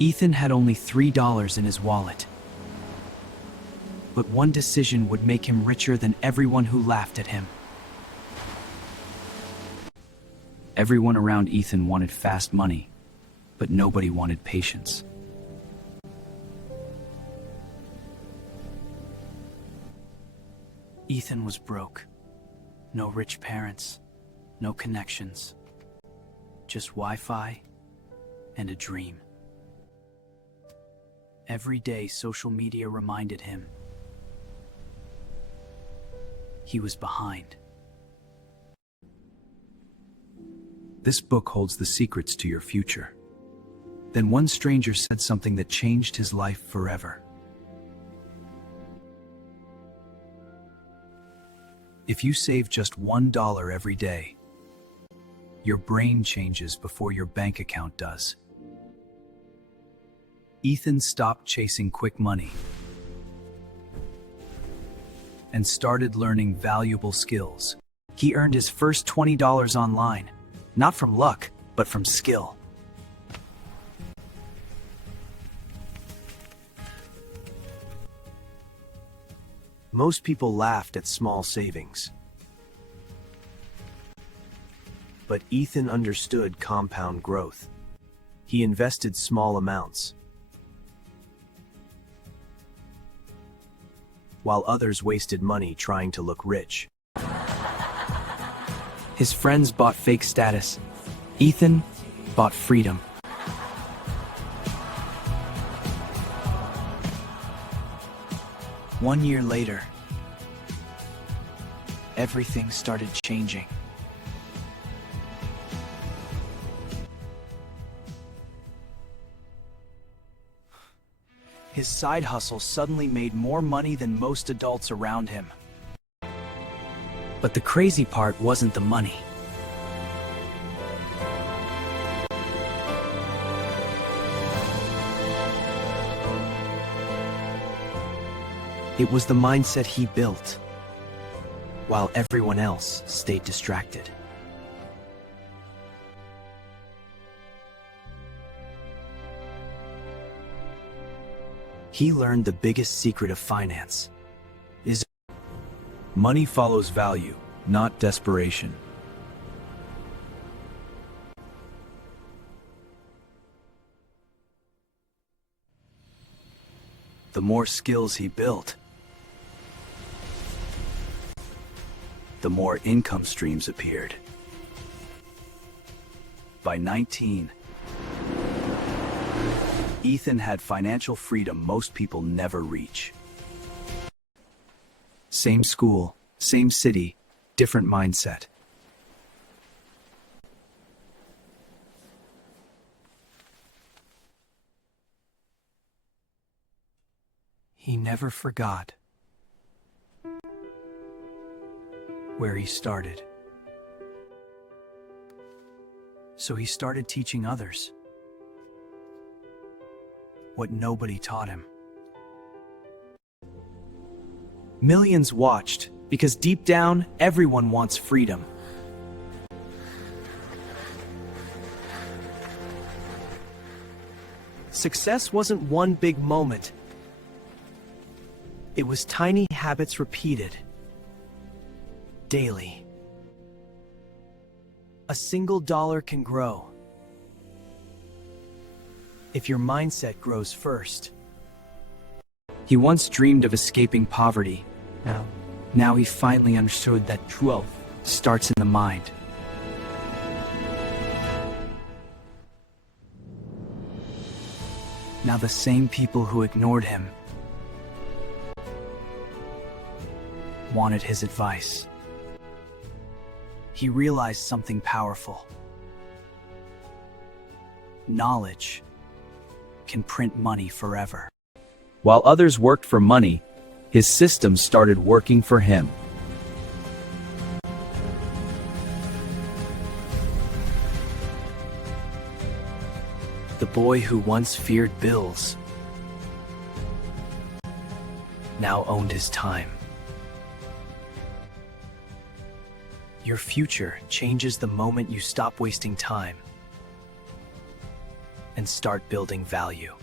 Ethan had only $3 in his wallet. But one decision would make him richer than everyone who laughed at him. Everyone around Ethan wanted fast money, but nobody wanted patience. Ethan was broke. No rich parents, no connections, just Wi-Fi and a dream. Every day, social media reminded him he was behind. This book holds the secrets to your future. Then one stranger said something that changed his life forever. If you save just $1 every day, your brain changes before your bank account does. Ethan stopped chasing quick money and started learning valuable skills. He earned his first $20 online, not from luck, but from skill. Most people laughed at small savings. But Ethan understood compound growth. He invested small amounts, while others wasted money trying to look rich. His friends bought fake status. Ethan bought freedom. One year later, everything started changing. His side hustle suddenly made more money than most adults around him. But the crazy part wasn't the money. It was the mindset he built, while everyone else stayed distracted. He learned the biggest secret of finance is money follows value, not desperation. The more skills he built, the more income streams appeared. By 19, Ethan had financial freedom most people never reach. Same school, same city, different mindset. He never forgot where he started. So he started teaching others what nobody taught him. Millions watched because deep down, everyone wants freedom. Success wasn't one big moment. It was tiny habits repeated daily. A single dollar can grow if your mindset grows first. He once dreamed of escaping poverty. Now he finally understood that wealth starts in the mind. Now the same people who ignored him wanted his advice. He realized something powerful. Knowledge can print money forever. While others worked for money, his system started working for him. The boy who once feared bills now owned his time. Your future changes the moment you stop wasting time and start building value.